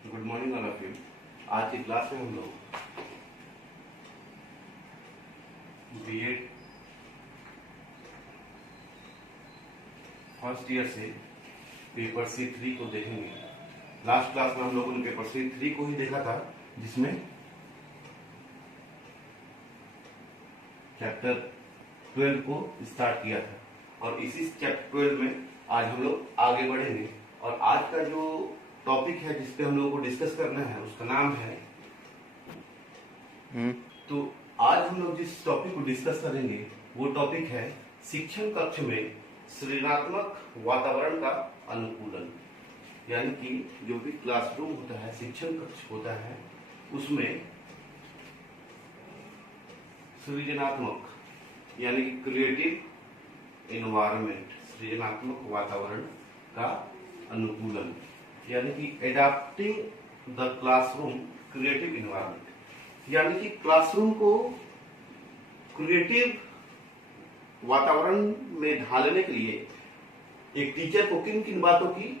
Good morning all of you. आज की class में हम लोग बीएड फर्स्ट ईयर से पेपर C3 को देखेंगे। लास्ट क्लास में हम लोगों ने पेपर C3 को ही देखा था, जिसमें चैप्टर 12 को स्टार्ट किया था, और इसी चैप्टर 12 में आज हम लोग आगे बढ़ेंगे। और आज का जो टॉपिक है जिसपे हम लोगों को डिस्कस करना है उसका नाम है तो आज हम लोग जिस टॉपिक को डिस्कस करेंगे वो टॉपिक है शिक्षण कक्ष में सृजनात्मक वातावरण का अनुकूलन। यानी कि जो भी क्लासरूम होता है, शिक्षण कक्ष होता है, उसमें सृजनात्मक यानी कि क्रिएटिव एनवायरनमेंट, सृजनात्मक वातावरण का अनुकूलन, यानी कि adapting the classroom creative environment. यानी कि क्लासरूम को क्रिएटिव वातावरण में ढालने के लिए एक टीचर को किन किन बातों की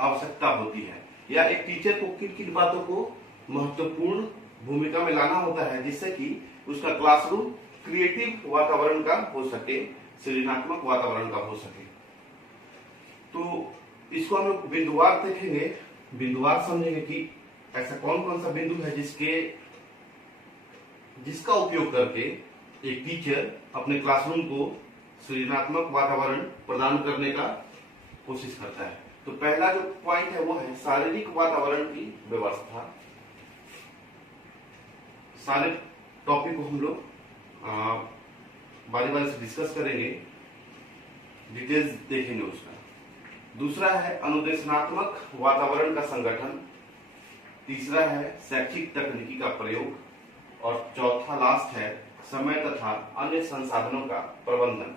आवश्यकता होती है, या एक टीचर को किन किन बातों को महत्वपूर्ण भूमिका में लाना होता है, जिससे कि उसका क्लासरूम क्रिएटिव वातावरण का हो सके, सृजनात्मक वातावरण का हो सके। तो इसको हम लोग बिंदुवार देखेंगे, बिंदुवार समझेंगे कि ऐसा कौन कौन सा बिंदु है जिसका उपयोग करके एक टीचर अपने क्लासरूम को सृजनात्मक वातावरण प्रदान करने का कोशिश करता है। तो पहला जो पॉइंट है वो है शारीरिक वातावरण की व्यवस्था। सारे टॉपिक को हम लोग बारी बारी से डिस्कस करेंगे, डिटेल्स देखेंगे उसका। दूसरा है अनुदेशनात्मक वातावरण का संगठन। तीसरा है शैक्षिक तकनीकी का प्रयोग, और चौथा लास्ट है समय तथा अन्य संसाधनों का प्रबंधन।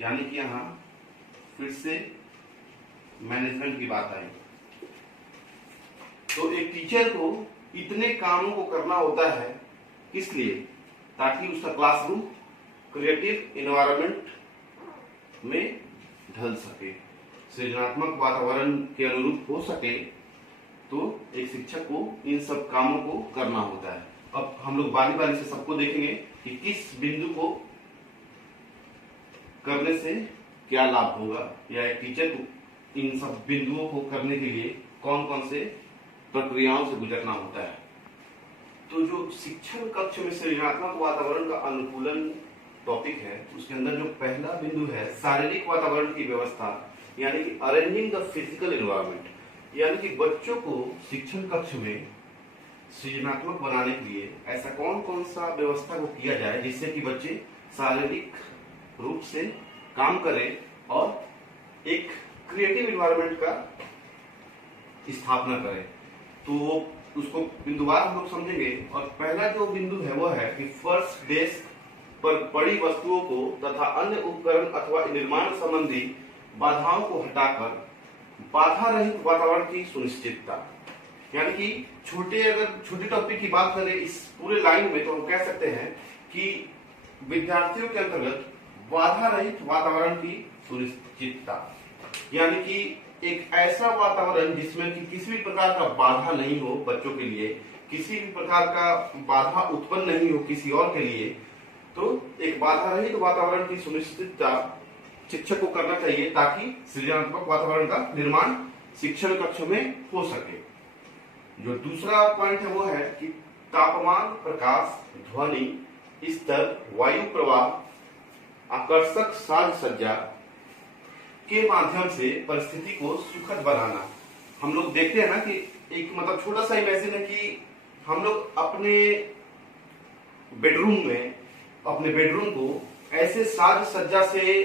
यानी कि यहाँ फिर से मैनेजमेंट की बात आई। तो एक टीचर को इतने कामों को करना होता है, किस लिए? ताकि उसका क्लासरूम क्रिएटिव एनवायरनमेंट में ढल सके, सृजनात्मक वातावरण के अनुरूप हो सके। तो एक शिक्षक को इन सब कामों को करना होता है। अब हम लोग बारी बारी से सबको देखेंगे कि किस बिंदु को करने से क्या लाभ होगा, या एक टीचर को इन सब बिंदुओं को करने के लिए कौन कौन से प्रक्रियाओं से गुजरना होता है। तो जो शिक्षण कक्ष में सृजनात्मक वातावरण का अनुकूलन टॉपिक है, उसके अंदर जो पहला बिंदु है शारीरिक वातावरण की व्यवस्था, यानी कि अरेंजिंग द फिजिकल एनवायरनमेंट। यानी कि बच्चों को शिक्षण कक्ष में सृजनात्मक बनाने के लिए ऐसा कौन कौन सा व्यवस्था को किया जाए जिससे कि बच्चे शारीरिक रूप से काम करें और एक क्रिएटिव एनवायरनमेंट का स्थापना करें। तो उसको बिंदुवार हम लोग समझेंगे। और पहला जो बिंदु है वो है कि फर्स्ट डेस्क पर पड़ी वस्तुओं को तथा अन्य उपकरण अथवा निर्माण संबंधी बाधाओं को हटाकर बाधा रहित वातावरण की सुनिश्चितता। यानी कि छोटे टॉपिक की बात करें इस पूरे लाइन में, तो हम कह सकते हैं कि विद्यार्थियों के अंतर्गत बाधा रहित वातावरण की सुनिश्चितता। यानी कि एक ऐसा वातावरण जिसमें कि किसी भी प्रकार का बाधा नहीं हो बच्चों के लिए, किसी भी प्रकार का बाधा उत्पन्न नहीं हो किसी और के लिए। तो एक बाधा रहित वातावरण की सुनिश्चितता शिक्षक को करना चाहिए, ताकि सृजनात्मक वातावरण का निर्माण शिक्षण कक्ष में हो सके। जो दूसरा पॉइंट है वो है कि तापमान, प्रकाश, ध्वनि स्तर, वायु प्रवाह, आकर्षक साज सज्जा के माध्यम से परिस्थिति को सुखद बनाना। हम लोग देखते हैं ना कि एक मतलब छोटा सा इमेजिन है कि हम लोग अपने बेडरूम को ऐसे साज सज्जा से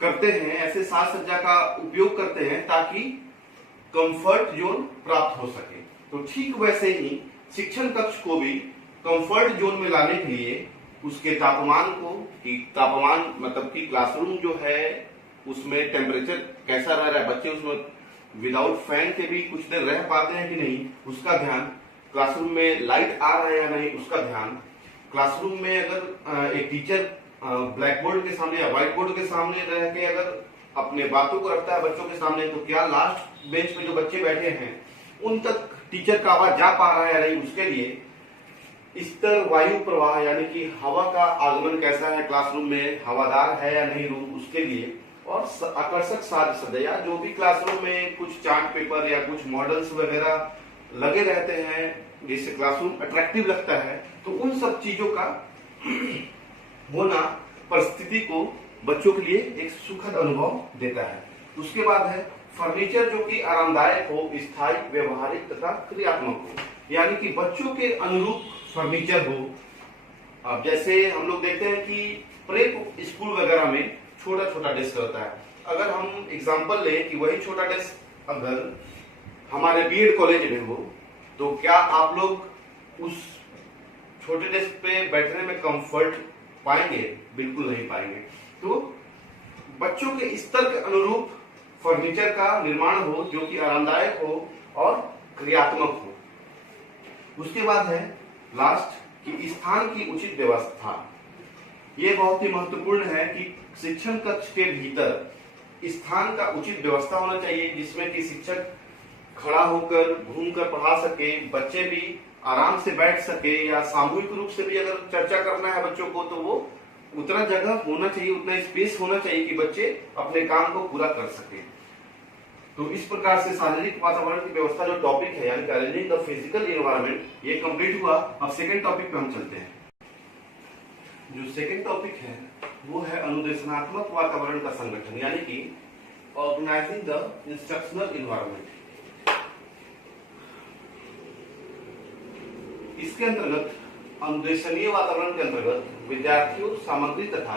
करते हैं, ऐसे साज सज्जा का उपयोग करते हैं ताकि कंफर्ट जोन प्राप्त हो सके। तो ठीक वैसे ही शिक्षण कक्ष को भी कंफर्ट जोन में लाने के लिए उसके तापमान मतलब कि क्लासरूम जो है उसमें टेम्परेचर कैसा रह रहा है, बच्चे उसमें विदाउट फैन के भी कुछ देर रह पाते हैं कि नहीं, उसका ध्यान, क्लासरूम में लाइट आ रहा है या नहीं उसका ध्यान, क्लासरूम में अगर एक टीचर ब्लैक बोर्ड के सामने या व्हाइट बोर्ड के सामने रह के अगर अपने बातों को रखता है बच्चों के सामने, तो क्या लास्ट बेंच पे जो बच्चे बैठे हैं उन तक टीचर का आवाज जा पा रहा है या नहीं, उसके लिए स्तर वायु प्रवाह यानी कि हवा का आगमन कैसा है क्लासरूम में, हवादार है या नहीं रूम, उसके लिए, और आकर्षक साज सज्जा, जो भी क्लासरूम में कुछ चार्ट पेपर या कुछ मॉडल्स वगैरह लगे रहते हैं जिससे क्लासरूम अट्रैक्टिव लगता है, तो उन सब चीजों का होना परिस्थिति को बच्चों के लिए एक सुखद अनुभव देता है। उसके बाद है फर्नीचर जो कि आरामदायक हो, स्थायी, व्यवहारिक तथा क्रियात्मक हो, यानी कि बच्चों के अनुरूप फर्नीचर हो। अब जैसे हम लोग देखते हैं कि प्रेप स्कूल वगैरह में छोटा छोटा डेस्क होता है, अगर हम एग्जांपल लें कि वही छोटा डेस्क अगर हमारे बीएड कॉलेज में हो, तो क्या आप लोग उस छोटे डेस्क पे बैठने में कंफर्ट पाएंगे? बिल्कुल नहीं पाएंगे। तो बच्चों के स्तर के अनुरूप फर्नीचर का निर्माण हो जो कि आरामदायक हो और क्रियात्मक हो। उसके बाद है लास्ट कि स्थान की उचित व्यवस्था। ये बहुत ही महत्वपूर्ण है कि शिक्षण कक्ष के भीतर स्थान का उचित व्यवस्था होना चाहिए, जिसमें कि शिक्षक खड़ा होकर घूमकर पढ़ा सके, बच्चे भी आराम से बैठ सके, या सामूहिक रूप से भी अगर चर्चा करना है बच्चों को तो वो उतना जगह होना चाहिए, उतना स्पेस होना चाहिए कि बच्चे अपने काम को पूरा कर सके। तो इस प्रकार से शारीरिक वातावरण की व्यवस्था जो टॉपिक है यानी अरेंजिंग द फिजिकल एनवायरनमेंट, ये कंप्लीट हुआ। अब सेकंड टॉपिक पे हम चलते हैं। जो सेकंड टॉपिक है वो है अनुदेशनात्मक वातावरण का संगठन, यानी कि ऑर्गेनाइजिंग द इंस्ट्रक्शनल एनवायरनमेंट। इसके अंतर्गत अनुदेशनीय वातावरण के अंतर्गत विद्यार्थियों, सामग्री तथा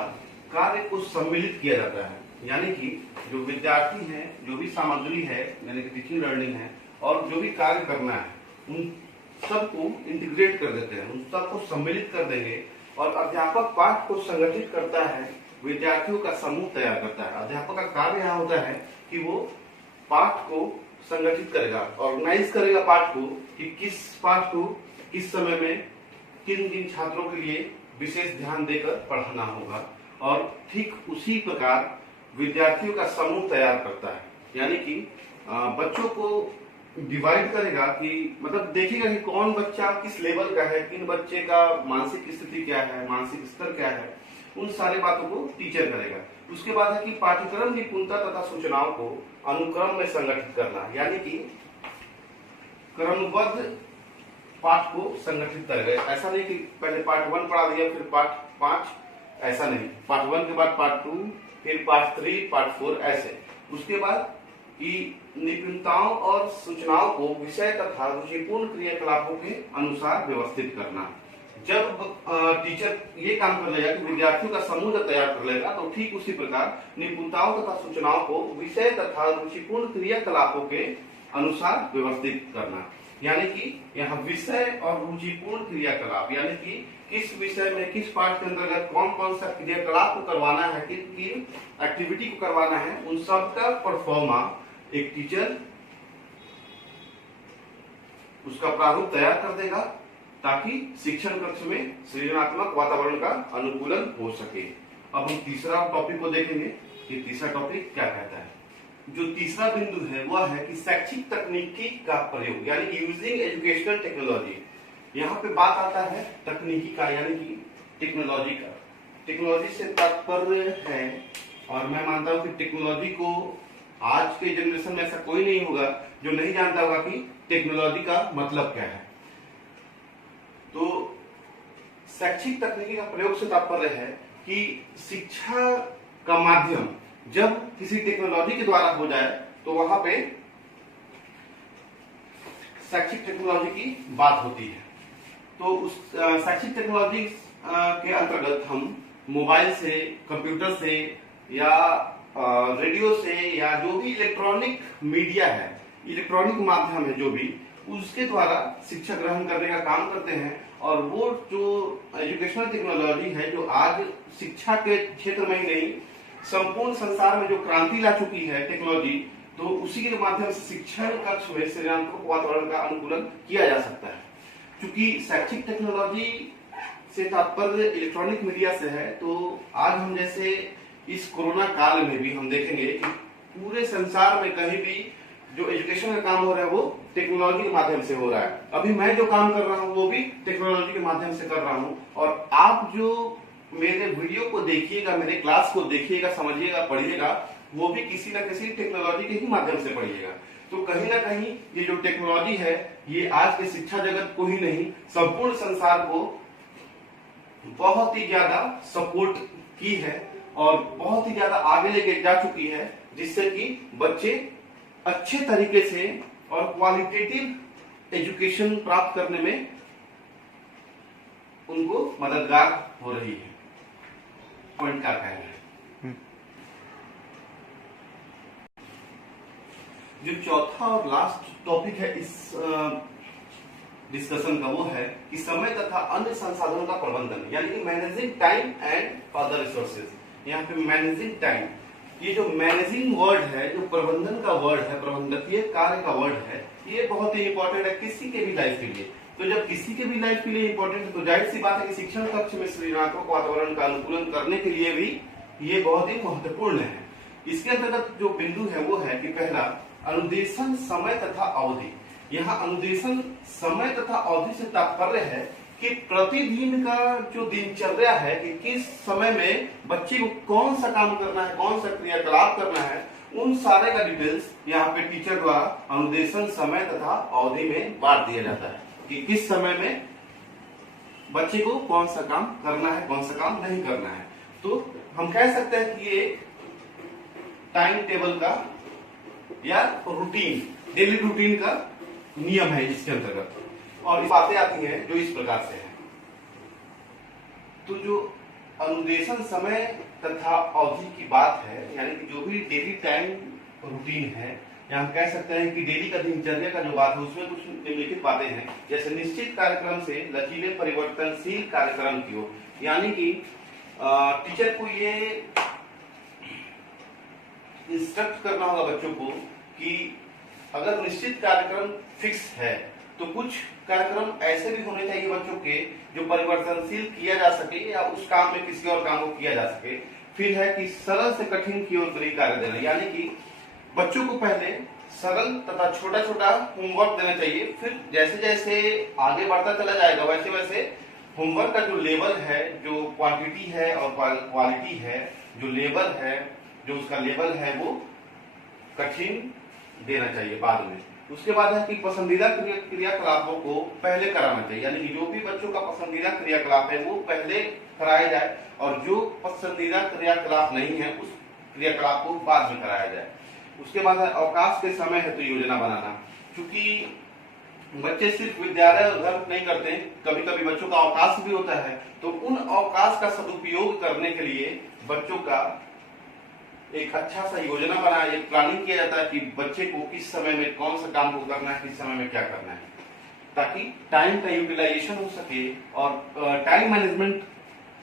कार्य को सम्मिलित किया जाता है, यानी कि जो विद्यार्थी हैं, जो भी सामग्री है यानी कि टीचिंग लर्निंग है, और जो भी कार्य करना है उन सबको इंटीग्रेट कर देते हैं, उन सबको सम्मिलित कर देंगे। और अध्यापक पाठ को संगठित करता है, विद्यार्थियों का समूह तैयार करता है। अध्यापक का कार्य यहाँ होता है कि वो पाठ को संगठित करेगा, ऑर्गेनाइज करेगा पाठ को, कि किस पाठ को किस समय में किन किन छात्रों के लिए विशेष ध्यान देकर पढ़ाना होगा, और ठीक उसी प्रकार विद्यार्थियों का समूह तैयार करता है, यानी कि बच्चों को डिवाइड करेगा कि मतलब देखेगा कि कौन बच्चा किस लेवल का है, किन बच्चे का मानसिक स्थिति क्या है, मानसिक स्तर क्या है, उन सारी बातों को टीचर करेगा। उसके बाद है कि पाठ्यक्रम निपुणता तथा सूचनाओं को अनुक्रम में संगठित करना, यानी कि क्रमबद्ध पाठ को संगठित करेगा। ऐसा नहीं कि पहले पार्ट 1 पढ़ा दिया फिर पार्ट 5, ऐसा नहीं, पार्ट 1 के बाद पार्ट 2, फिर पार्ट 3, पार्ट 4, ऐसे। उसके बाद कि निपुणताओं और सूचनाओं को विषय तथा रुचिपूर्ण क्रियाकलापों के अनुसार व्यवस्थित करना। जब टीचर ये काम कर लेगा कि विद्यार्थियों का समूह जब तैयार कर लेगा, तो ठीक उसी प्रकार निपुणताओं तथा सूचनाओं को विषय तथा रुचिपूर्ण क्रियाकलापों के अनुसार व्यवस्थित करना, यानी कि यहाँ विषय और रुचिपूर्ण क्रियाकलाप, यानी कि किस विषय में किस पाठ के अंतर्गत कौन कौन सा क्रियाकलाप को करवाना है, किन एक्टिविटी को करवाना है, उन सब का परफॉर्मा एक टीचर उसका प्रारूप तैयार कर देगा, ताकि शिक्षण कक्ष में सृजनात्मक वातावरण का अनुकूलन हो सके। अब हम तीसरा टॉपिक को देखेंगे कि तीसरा टॉपिक क्या कहता है। जो तीसरा बिंदु है वह है कि शैक्षिक तकनीकी का प्रयोग, यानी कि यूजिंग एजुकेशनल टेक्नोलॉजी। यहाँ पे बात आता है तकनीकी का, यानी कि टेक्नोलॉजी का। टेक्नोलॉजी से तात्पर्य है, और मैं मानता हूँ कि टेक्नोलॉजी को आज के जनरेशन में ऐसा कोई नहीं होगा जो नहीं जानता होगा कि टेक्नोलॉजी का मतलब क्या है। तो शैक्षिक तकनीकी का प्रयोग से तात्पर्य है कि शिक्षा का माध्यम जब किसी टेक्नोलॉजी के द्वारा हो जाए तो वहां पे शैक्षिक टेक्नोलॉजी की बात होती है। तो उस शैक्षिक टेक्नोलॉजी के अंतर्गत हम मोबाइल से, कंप्यूटर से, या रेडियो से, या जो भी इलेक्ट्रॉनिक मीडिया है, इलेक्ट्रॉनिक माध्यम है जो भी, उसके द्वारा शिक्षा ग्रहण करने का काम करते हैं। और वो जो एजुकेशनल टेक्नोलॉजी है जो आज शिक्षा के क्षेत्र में ही नहीं संपूर्ण संसार में जो क्रांति ला चुकी है टेक्नोलॉजी, तो उसी के माध्यम से शिक्षण कक्ष में सृजनात्मक वातावरण का अनुकूलन किया जा सकता है। क्योंकि शैक्षिक टेक्नोलॉजी से तात्पर्य इलेक्ट्रॉनिक मीडिया से है, तो आज हम जैसे इस कोरोना काल में भी हम देखेंगे कि पूरे संसार में कहीं भी जो एजुकेशन का काम हो रहा है वो टेक्नोलॉजी के माध्यम से हो रहा है। अभी मैं जो काम कर रहा हूँ वो भी टेक्नोलॉजी के माध्यम से कर रहा हूँ, और आप जो मेरे वीडियो को देखिएगा, मेरे क्लास को देखिएगा, समझिएगा, पढ़िएगा, वो भी किसी न किसी टेक्नोलॉजी के ही माध्यम से पढ़िएगा। तो कहीं ना कहीं ये जो टेक्नोलॉजी है ये आज के शिक्षा जगत को ही नहीं, संपूर्ण संसार को बहुत ही ज्यादा सपोर्ट की है और बहुत ही ज्यादा आगे लेके जा चुकी है, जिससे कि बच्चे अच्छे तरीके से और क्वालिटेटिव एजुकेशन प्राप्त करने में उनको मददगार हो रही है। पॉइंट क्या कहना है? जो चौथा और लास्ट टॉपिक है इस डिस्कशन का वो है कि समय तथा अन्य संसाधनों का प्रबंधन, यानी कि managing time and other resources. यहाँ पे मैनेजिंग टाइम, ये जो मैनेजिंग वर्ड है, जो प्रबंधन का वर्ड है, प्रबंधकीय कार्य का वर्ड है, ये बहुत ही इंपॉर्टेंट है किसी के भी लाइफ के लिए। तो जब किसी के भी लाइफ के लिए इंपॉर्टेंट है तो जाहिर सी बात है कि शिक्षण कक्ष में सृजनात्मक वातावरण का अनुकूलन करने के लिए भी ये बहुत ही महत्वपूर्ण है। इसके अंतर्गत जो बिंदु है वो है कि पहला, अनुदेशन समय तथा अवधि। यहाँ अनुदेशन समय तथा अवधि से तात्पर्य है कि प्रतिदिन का जो दिनचर्या है कि किस समय में बच्चे को कौन सा काम करना है, कौन सा क्रियाकलाप करना है, उन सारे का डिटेल्स यहाँ पे टीचर द्वारा अनुदेशन समय तथा अवधि में बांट दिया जाता है कि किस समय में बच्चे को कौन सा काम करना है, कौन सा काम नहीं करना है। तो हम कह सकते हैं कि ये टाइम टेबल का या रूटीन, डेली रूटीन का नियम है इसके अंतर्गत, और बातें आती हैं जो इस प्रकार से है। तो जो अनुदेशन समय तथा अवधि की बात है, यानी कि जो भी डेली टाइम रूटीन है, या हम कह सकते हैं कि डेली का दिनचर्या का जो बात है उसमें कुछ निम्नलिखित बातें हैं, जैसे निश्चित कार्यक्रम से लचीले परिवर्तनशील कार्यक्रम की ओर, यानी कि टीचर को ये इंस्ट्रक्ट करना होगा बच्चों को कि अगर निश्चित कार्यक्रम फिक्स है तो कुछ कार्यक्रम ऐसे भी होने चाहिए बच्चों के जो परिवर्तनशील किया जा सके या उस काम में किसी और काम को किया जा सके। फिर है कि सरल से कठिन की ओर गृह कार्य देना, यानी कि बच्चों को पहले सरल तथा छोटा छोटा होमवर्क देना चाहिए, फिर जैसे जैसे आगे बढ़ता चला जाएगा वैसे वैसे होमवर्क का जो लेवल है, जो क्वांटिटी है और क्वालिटी है, जो लेवल है, जो उसका लेवल है वो कठिन देना चाहिए बाद में। उसके बाद है कि पसंदीदा क्रियाकलापों को पहले कराना चाहिए, यानी कि जो भी बच्चों का पसंदीदा क्रियाकलाप है वो पहले कराया जाए और जो पसंदीदा क्रियाकलाप नहीं है उस क्रियाकलाप को बाद में कराया जाए। उसके बाद है अवकाश के समय हेतु योजना बनाना, क्योंकि बच्चे सिर्फ विद्यालय घर नहीं करते, कभी कभी बच्चों का अवकाश भी होता है, तो उन अवकाश का सदुपयोग करने के लिए बच्चों का एक अच्छा सा योजना बना, एक प्लानिंग किया जाता है कि बच्चे को किस समय में कौन सा काम को करना है, किस समय में क्या करना है, ताकि टाइम का यूटिलाइजेशन हो सके और टाइम मैनेजमेंट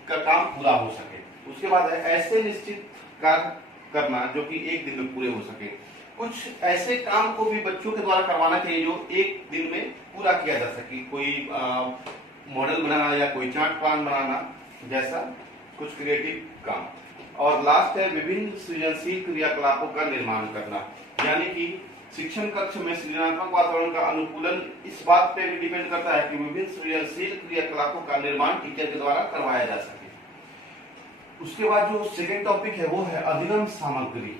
का काम पूरा हो सके। उसके बाद है ऐसे निश्चित कार्य करना जो कि एक दिन में पूरे हो सके। कुछ ऐसे काम को भी बच्चों के द्वारा करवाना चाहिए जो एक दिन में पूरा किया जा सके, कोई मॉडल बनाना या कोई चार्ट प्लान बनाना जैसा कुछ क्रिएटिव काम। और लास्ट है विभिन्न सृजनशील क्रियाकलापों का निर्माण करना, यानी कि शिक्षण कक्ष में सृजनात्मक वातावरण का अनुकूलन इस बात पे भी डिपेंड करता है कि विभिन्न सृजनशील क्रियाकलापों का निर्माण टीचर के द्वारा करवाया जा सके। उसके बाद जो सेकेंड टॉपिक है वो है अधिगम सामग्री।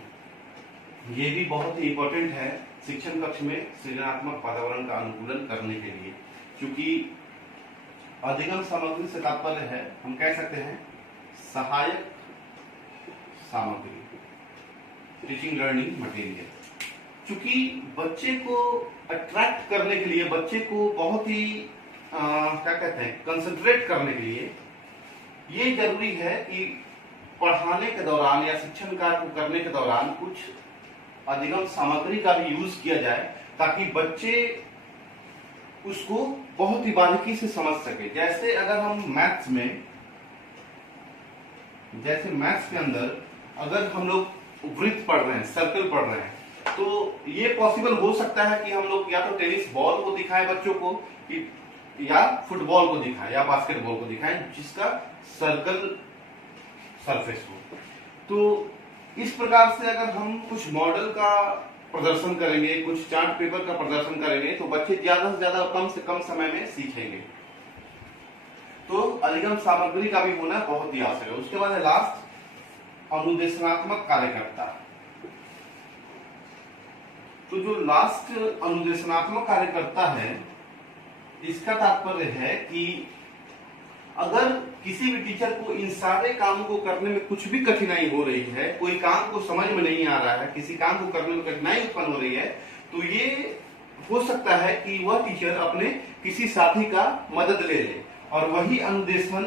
ये भी बहुत ही इंपॉर्टेंट है शिक्षण कक्ष में सृजनात्मक वातावरण का अनुकूलन करने के लिए, क्योंकि अधिगम सामग्री से तात्पर्य है, हम कह सकते हैं सहायक सामग्री, टीचिंग लर्निंग मटेरियल। क्योंकि बच्चे को अट्रैक्ट करने के लिए, बच्चे को बहुत ही क्या कहते हैं कंसंट्रेट करने के लिए ये जरूरी है कि पढ़ाने के दौरान या शिक्षण कार्य को करने के दौरान कुछ अधिगम सामग्री का भी यूज किया जाए, ताकि बच्चे उसको बहुत ही बारीकी से समझ सके। जैसे अगर हम मैथ्स के अंदर अगर हम लोग वृत्त पढ़ रहे हैं, सर्कल पढ़ रहे हैं, तो ये पॉसिबल हो सकता है कि हम लोग या तो टेनिस बॉल को दिखाएं बच्चों को, या फुटबॉल को दिखाएं या बास्केटबॉल को दिखाएं जिसका सर्कल सरफेस हो। तो इस प्रकार से अगर हम कुछ मॉडल का प्रदर्शन करेंगे, कुछ चार्ट पेपर का प्रदर्शन करेंगे, तो बच्चे ज्यादा से ज्यादा कम से कम समय में सीखेंगे। तो अधिगम सामग्री का भी होना बहुत ही आवश्यक है। उसके बाद है लास्ट, अनुदेशनात्मक कार्यकर्ता। तो जो लास्ट अनुदेशनात्मक कार्यकर्ता है, इसका तात्पर्य है कि अगर किसी भी टीचर को इन सारे कामों को करने में कुछ भी कठिनाई हो रही है, कोई काम को समझ में नहीं आ रहा है, किसी काम को करने में कठिनाई उत्पन्न हो रही है, तो ये हो सकता है कि वह टीचर अपने किसी साथी का मदद ले ले, और वही अनुदेशन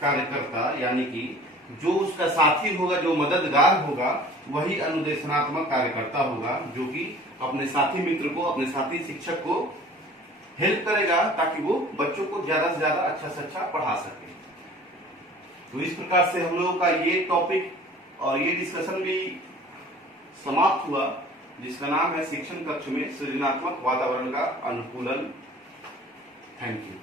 कार्यकर्ता यानी कि जो उसका साथी होगा, जो मददगार होगा, वही अनुदेशनात्मक कार्यकर्ता होगा, जो कि अपने साथी मित्र को, अपने साथी शिक्षक को हेल्प करेगा ताकि वो बच्चों को ज्यादा से ज्यादा अच्छा से अच्छा पढ़ा सके। तो इस प्रकार से हम लोगों का ये टॉपिक और ये डिस्कशन भी समाप्त हुआ, जिसका नाम है शिक्षण कक्ष में सृजनात्मक वातावरण का अनुकूलन। Thank you.